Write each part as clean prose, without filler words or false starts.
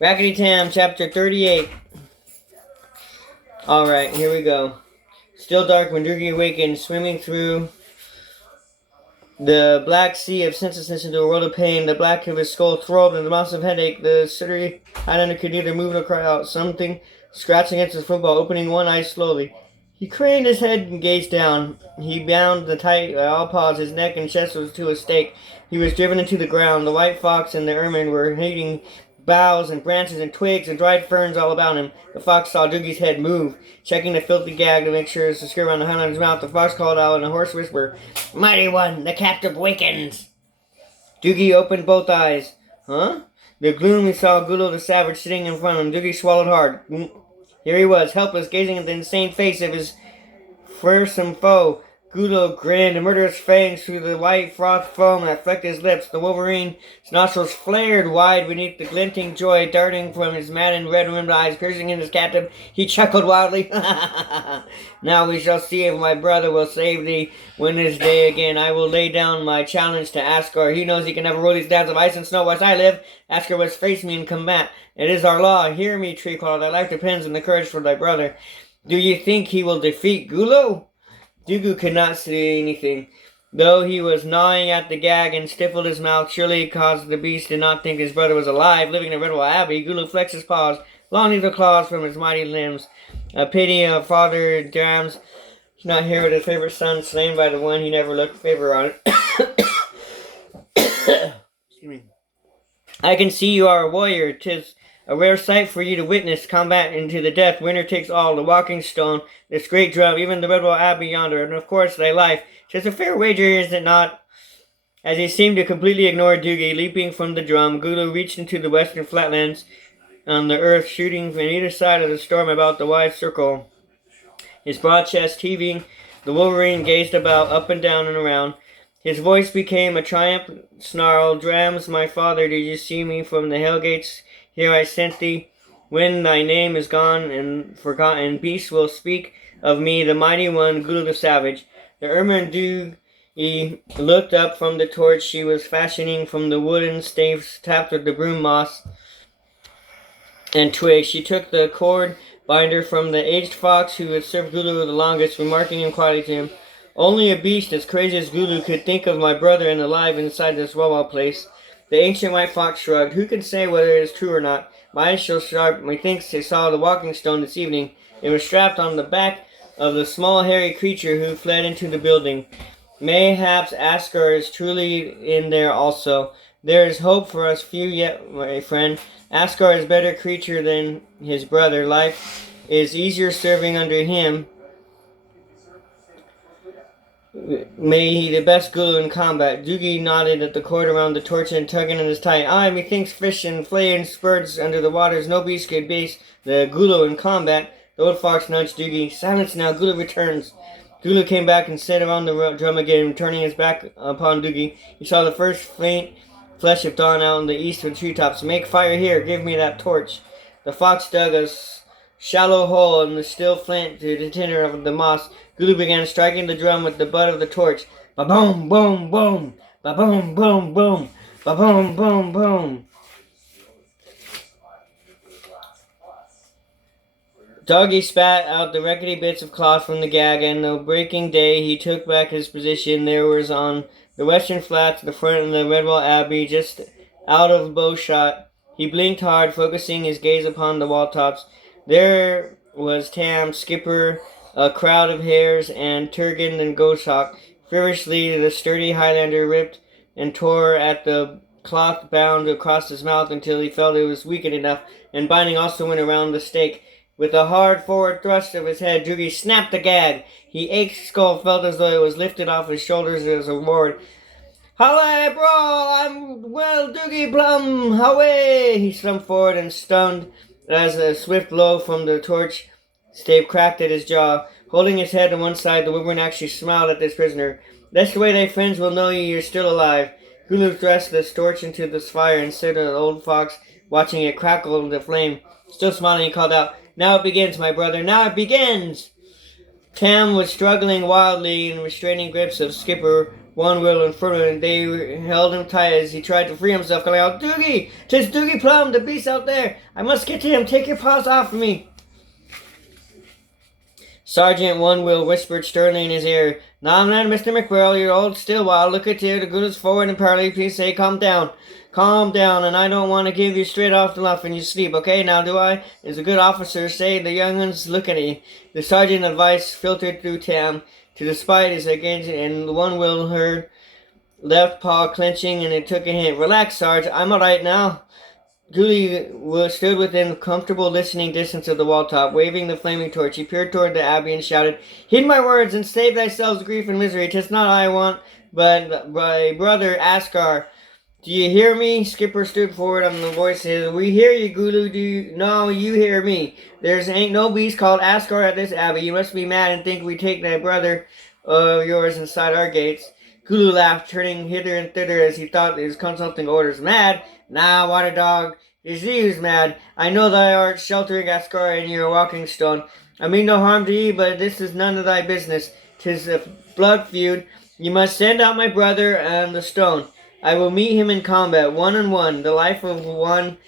Rakkety Tam, chapter 38. Alright, here we go. Still dark when Durgi awakened, swimming through the black sea of senselessness into a world of pain. The black of his skull throbbed in the massive headache. The sturdy Highlander could neither move nor cry out. Something scratched against his football, opening one eye slowly. He craned his head and gazed down. He bound the tight all paws. His neck and chest was to a stake. He was driven into the ground. The white fox and the ermine were hitting boughs and branches and twigs and dried ferns all about him. The fox saw Doogie's head move, checking the filthy gag to make sure it's secure around the Highlander's mouth. The fox called out in a hoarse whisper, "Mighty one, the captive wakens!" Doogie opened both eyes. Huh? The gloom, he saw Gulo the savage sitting in front of him. Doogie swallowed hard. Here he was, helpless, gazing at the insane face of his fearsome foe. Gulo grinned, murderous fangs through the white froth foam that flecked his lips. The Wolverine's nostrils flared wide beneath the glinting joy darting from his maddened red-rimmed eyes, piercing in his captive. He chuckled wildly. Now we shall see if my brother will save thee when it is day again. I will lay down my challenge to Askar. He knows he can never rule these lands of ice and snow whilst I live. Askar must face me in combat. It is our law. Hear me, Treeclaw. Thy life depends on the courage for thy brother. Do ye think he will defeat Gulo? Dugu could not say anything, though he was gnawing at the gag and stifled his mouth. Surely because the beast did not think his brother was alive, living in Redwall Abbey. Gulo flexed his paws, longing the claws from his mighty limbs. A pity of Father Drams not here with his favorite son, slain by the one he never looked favor on. Excuse me. I can see you are a warrior. 'Tis a rare sight for you to witness combat into the death. Winner takes all, the walking stone, this great drum, even the Redwall Abbey yonder, and of course thy life. 'Tis a fair wager, is it not? As he seemed to completely ignore Doogie, leaping from the drum, Gulo reached into the western flatlands on the earth, shooting from either side of the storm about the wide circle. His broad chest heaving, the Wolverine gazed about, up and down and around. His voice became a triumphant snarl. Drams, my father, did you see me from the hellgates? Here I sent thee. When thy name is gone and forgotten, beasts will speak of me, the mighty one, Gulo the savage. The ermine Doogie looked up from the torch she was fashioning from the wooden staves tapped with the broom moss and twigs. She took the cord binder from the aged fox who had served Gulo the longest, remarking him quietly to him, "Only a beast as crazy as Gulo could think of my brother and alive inside this Wawa place." The ancient white fox shrugged. Who can say whether it is true or not? My eyes so sharp, methinks they saw the walking stone this evening. It was strapped on the back of the small hairy creature who fled into the building. Mayhaps Askar is truly in there also. There is hope for us few yet, my friend. Askar is a better creature than his brother. Life is easier serving under him. May he the best Gulo in combat. Doogie nodded at the cord around the torch and tugging at his tight. Aye, methinks fish and flay and spurts under the waters. No beast could base the Gulo in combat. The old fox nudged Doogie. Silence now, Gulo returns. Gulo came back and sat around the drum again, turning his back upon Doogie. He saw the first faint flesh of dawn out in the east of the treetops. Make fire here, give me that torch. The fox dug a shallow hole in the still flint to the tinder of the moss. Gulo began striking the drum with the butt of the torch. Ba-boom, boom, boom. Ba-boom, boom, boom. Ba-boom, boom, boom. Doggy spat out the rickety bits of cloth from the gag, and the breaking day he took back his position. There was on the western flats, the front of the Redwall Abbey, just out of bow shot. He blinked hard, focusing his gaze upon the wall tops. There was Tam, Skipper, a crowd of hares, and Turgan and Goshawk. Furiously, the sturdy Highlander ripped and tore at the cloth bound across his mouth until he felt it was weakened enough, and binding also went around the stake. With a hard forward thrust of his head, Doogie snapped the gag. His ached skull felt as though it was lifted off his shoulders as a reward. "Howay, brawl! I'm well, Doogie Plum! Howay!" He slumped forward and stunned as a swift blow from the torch stave cracked at his jaw. Holding his head on one side, the Wyvern actually smiled at this prisoner. "That's the way thy friends will know you're still alive." Gulo thrust the torch into the fire and stood an old fox, watching it crackle into flame. Still smiling, he called out, "Now it begins, my brother, now it begins!" Tam was struggling wildly in restraining grips of Skipper, One Will and Frodo, and they held him tight as he tried to free himself, calling out, Doogie! 'Tis Doogie Plum, the beast out there! I must get to him! Take your paws off me! Sergeant One Will whispered sternly in his ear, Now, Mr. McWhirl, you're old Stillwell. Look at you, the good is forward and parley. Please say, calm down. Calm down, and I don't want to give you straight off the luff when you sleep, okay? Now, do I? As a good officer, say the young ones look at you. The sergeant's advice filtered through Tam to despite his against, and One Will her left paw clenching, and it took a hint. Relax, Sarge. I'm all right now. Gully stood within comfortable listening distance of the wall top, waving the flaming torch. He peered toward the abbey and shouted, Heed my words and save thyselves grief and misery. 'Tis not I want, but my brother Ascar. Do you hear me? Skipper stood forward on the voices. We hear you, Gulu. Do you? No, you hear me. There's ain't no beast called Ascar at this abbey. You must be mad and think we take that brother of yours inside our gates. Gulu laughed, turning hither and thither as he thought he was consulting orders. Mad? Nah, water dog. Is thee mad? I know thou art sheltering Ascar in your walking stone. I mean no harm to ye, but this is none of thy business. 'Tis a blood feud. You must send out my brother and the stone. I will meet him in combat, 1-on-1. The life of one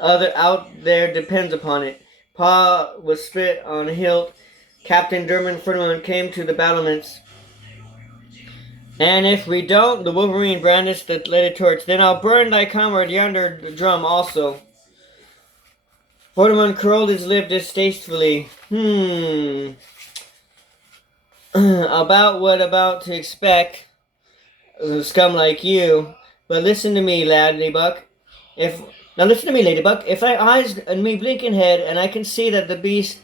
other out there depends upon it. Paw was spit on hilt. Captain Dermot Ferdinand came to the battlements. And if we don't, the Wolverine brandished the lighted torch. Then I'll burn thy comrade yonder drum also. Ferdinand curled his lip distastefully. About what about to expect scum like you. But listen to me, Ladybug. Listen to me, Ladybug. If thy eyes and me blinking head, and I can see that the beast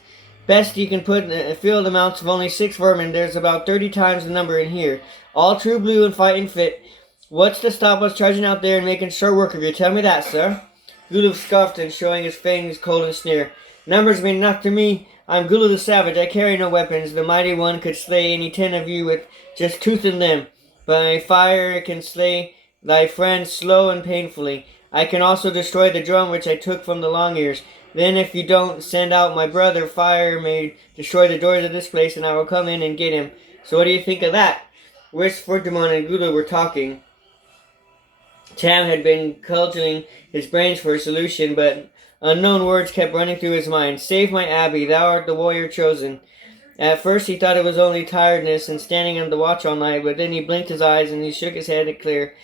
best you can put in a field amounts of only 6 vermin, there's about 30 times the number in here. All true blue and fighting fit. What's to stop us charging out there and making short work of you? Tell me that, sir. Gulu scoffed and showing his fangs cold and sneer. Numbers mean nothing to me. I'm Gulu the Savage. I carry no weapons. The mighty one could slay any 10 of you with just tooth in them. By fire can slay thy friends slow and painfully. I can also destroy the drum which I took from the Long Ears. Then if you don't send out my brother, fire may destroy the doors of this place, and I will come in and get him. So what do you think of that? Whisk, Ferdinand, and Gulu were talking. Tam had been cudgeling his brains for a solution, but unknown words kept running through his mind. Save my abbey, thou art the warrior chosen. At first he thought it was only tiredness and standing on the watch all night, but then he blinked his eyes and he shook his head at clear.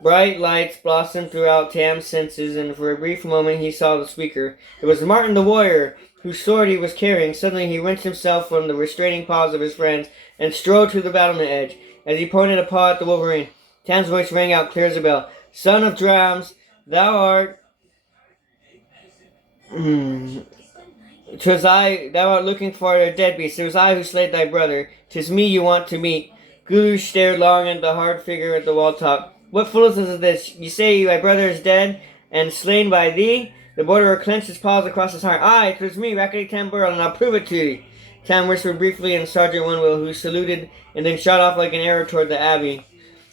Bright lights blossomed throughout Tam's senses, and for a brief moment he saw the speaker. It was Martin the warrior, whose sword he was carrying. Suddenly he wrenched himself from the restraining paws of his friends and strode to the battlement edge. As he pointed a paw at the Wolverine, Tam's voice rang out clear as a bell. Son of drams, thou art... 'Twas I, thou art looking for a dead beast. It was I who slayed thy brother. 'Tis me you want to meet. Gulu stared long at the hard figure at the wall top. What foolishness is this? You say my brother is dead and slain by thee? The borderer clenched his paws across his heart. Aye, 'twas me, Rakkety Tam Ch, and I'll prove it to thee. Tam whispered briefly, and Sergeant One Will, who saluted and then shot off like an arrow toward the abbey.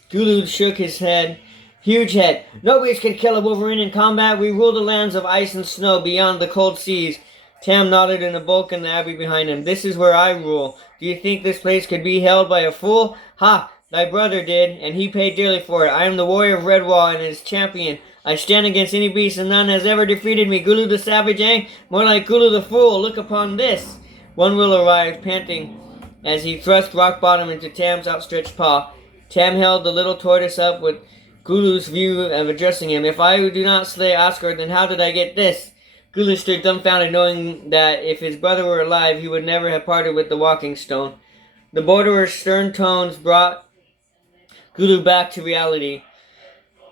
Gulu shook his head. Huge head. No beast can kill a Wolverine in combat. We rule the lands of ice and snow beyond the cold seas. Tam nodded in a bulk in the abbey behind him. This is where I rule. Do you think this place could be held by a fool? Ha! Thy brother did, and he paid dearly for it. I am the warrior of Redwall and his champion. I stand against any beast, and none has ever defeated me. Gulu the Savage, eh? More like Gulu the Fool. Look upon this. One Will arrived, panting, as he thrust rock bottom into Tam's outstretched paw. Tam held the little tortoise up with Gulu's view of addressing him. If I do not slay Oscar, then how did I get this? Gulu stood dumbfounded, knowing that if his brother were alive, he would never have parted with the walking stone. The borderer's stern tones brought Gulu back to reality.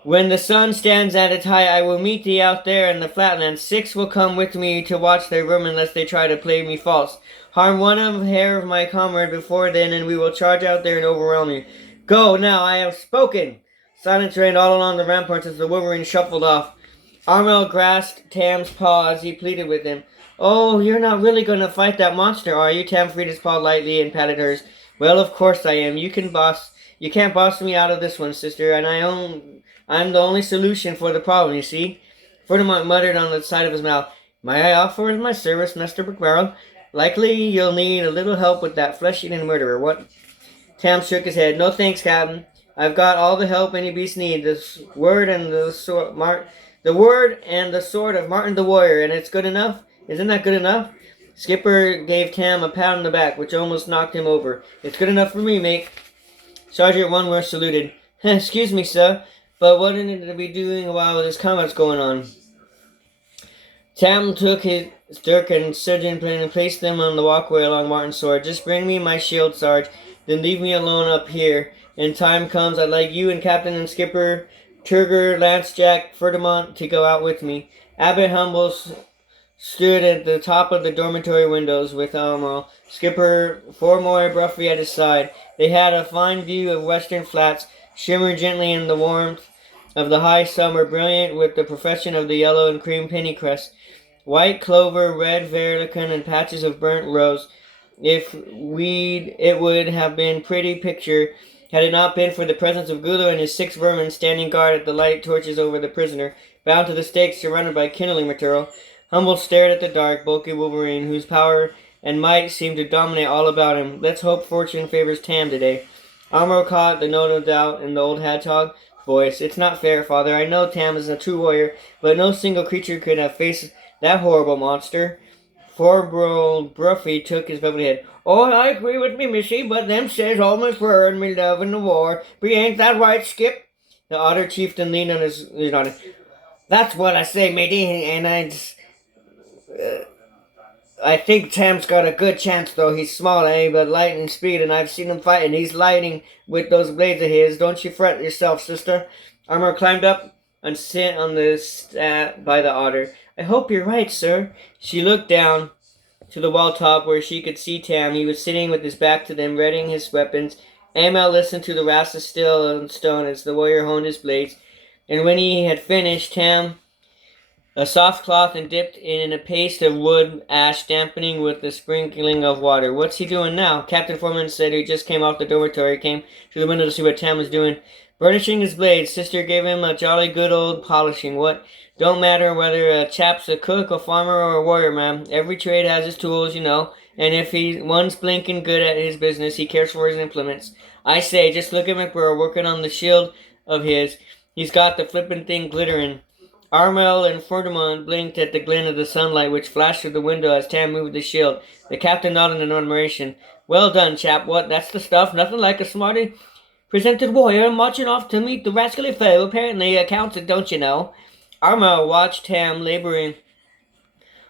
When the sun stands at its height, I will meet thee out there in the flatlands. 6 will come with me to watch their vermin, lest they try to play me false. Harm one of hair of my comrade before then, and we will charge out there and overwhelm you. Go now, I have spoken. Silence reigned all along the ramparts as the Wolverine shuffled off. Armel grasped Tam's paw as he pleaded with him. Oh, you're not really going to fight that monster, are you? Tam freed his paw lightly and patted hers. Well, of course I am. You can't boss me out of this one, sister, and I'm the only solution for the problem, you see. Ferdinand muttered on the side of his mouth. May I offer my service, Mr. McBarrel? Likely you'll need a little help with that flesh-eating murderer, what? Tam shook his head. No thanks, Captain. I've got all the help any beast need. The word and the sword of Martin the Warrior, and it's good enough? Isn't that good enough? Skipper gave Tam a pat on the back, which almost knocked him over. It's good enough for me, mate. Sergeant Wunwer saluted. Excuse me, sir, but what did it be doing while this combat's going on? Tam took his dirk and surgeon plane and placed them on the walkway along Martin's sword. Just bring me my shield, Sarge, then leave me alone up here. In time comes, I'd like you and Captain and Skipper Turger, Lance Jack, Ferdinand to go out with me. Abbot Humbles stood at the top of the dormitory windows with Almerl, Skipper Formoy Bruffy at his side. They had a fine view of western flats, shimmer gently in the warmth of the high summer, brilliant with the perfection of the yellow and cream pennycress, white clover, red verlicon, and patches of burnt rose. It would have been pretty picture had it not been for the presence of Gulu and his 6 vermin standing guard at the light torches over the prisoner, bound to the stakes surrounded by kindling material. Humble stared at the dark, bulky Wolverine, whose power and might seemed to dominate all about him. Let's hope fortune favors Tam today. Armor caught the note of doubt in the old Hadtog voice. It's not fair, Father. I know Tam is a true warrior, but no single creature could have faced that horrible monster. Forbrold Bruffy took his bubbly head. Oh, I agree with me, Missy, but them says almost were and me love in the war. But ain't that right, Skip? The otter chieftain leaned on his honor. That's what I say, matey, and I think Tam's got a good chance, though. He's small, but lightning speed, and I've seen him fight, and he's lightning with those blades of his. Don't you fret yourself, sister. Armor climbed up and sat on the stat by the otter. I hope you're right, sir. She looked down to the wall top where she could see Tam. He was sitting with his back to them, readying his weapons. Amel listened to the rasp of steel and stone as the warrior honed his blades, and when he had finished, Tam a soft cloth and dipped in a paste of wood ash, dampening with the sprinkling of water. What's he doing now? Captain Foreman said he just came off the dormitory, came to the window to see what Tam was doing. Burnishing his blades. Sister gave him a jolly good old polishing. What? Don't matter whether a chap's a cook, a farmer, or a warrior, ma'am. Every trade has his tools, you know, and if one's blinking good at his business, he cares for his implements. I say, just look at McBurrow working on the shield of his. He's got the flippin' thing glittering. Armel and Ferdinand blinked at the glint of the sunlight which flashed through the window as Tam moved the shield. The captain nodded in admiration. Well done, chap. What? That's the stuff. Nothing like a smarty presented warrior marching off to meet the rascally foe. Apparently accounts it, don't you know? Armel watched Tam laboring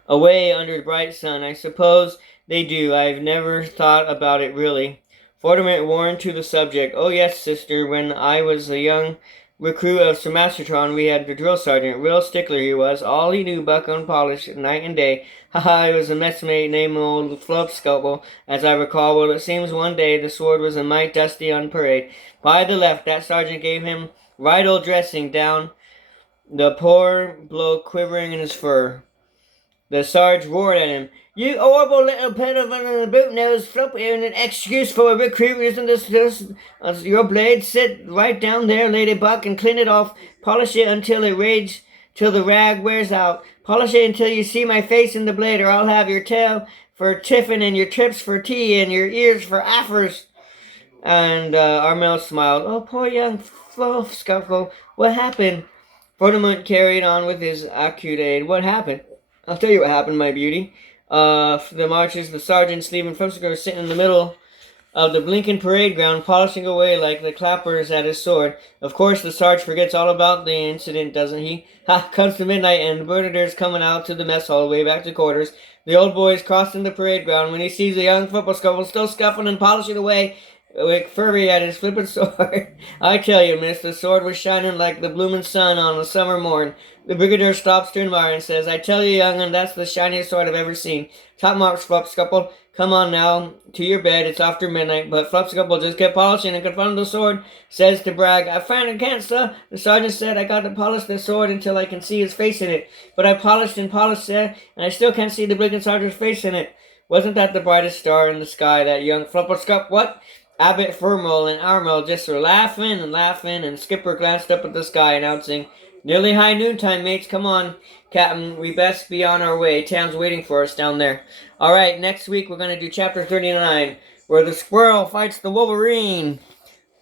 away under the bright sun. I suppose they do. I've never thought about it really. Ferdinand warned to the subject. Oh yes, sister. When I was a young recruit of Sir Mastertron, we had the drill sergeant. Real stickler he was. All he knew, buck unpolished, night and day. He was a messmate named old Flopscuttle, as I recall. Well, it seems one day the sword was a mite dusty on parade. By the left, that sergeant gave him right old dressing down, the poor blow quivering in his fur. The Sarge roared at him. You horrible little pet of a boot-nosed flop, and an excuse for a recruit, isn't this your blade? Sit right down there, Lady Buck, and clean it off. Polish it until till the rag wears out. Polish it until you see my face in the blade, or I'll have your tail for tiffin and your tips for tea and your ears for affers. And Armel smiled. Oh, poor young Flopscuttle. What happened? Ferdinand carried on with his accusade. What happened? I'll tell you what happened, my beauty. The marches, the sergeant, Stephen Flopscuttle, was sitting in the middle of the blinking parade ground, polishing away like the clappers at his sword. Of course, the Sarge forgets all about the incident, doesn't he? Comes to midnight, and the Bernadette's coming out to the mess hall, way back to quarters. The old boy's crossing the parade ground when he sees the young Flopscuttle still scuffling and polishing away with fury at his flippin' sword. I tell you, miss, the sword was shining like the bloomin' sun on a summer morn. The brigadier stops to admire and says, I tell you, young'un, that's the shiniest sword I've ever seen. Top marks, Flopscuttle. Come on now, to your bed, it's after midnight. But Flopscuttle just kept polishing and confronted the sword, says to brag, I finally can't, sir. The sergeant said I got to polish the sword until I can see his face in it. But I polished and polished, sir, and I still can't see the blinking sergeant's face in it. Wasn't that the brightest star in the sky, that young Flopscuttle? What? Abbot Firmel and Armel just were laughing, and Skipper glanced up at the sky, announcing, Nearly high noontime, mates. Come on, Captain. We best be on our way. Tam's waiting for us down there. All right, next week we're going to do Chapter 39, where the squirrel fights the Wolverine.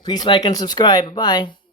Please like and subscribe. Bye-bye.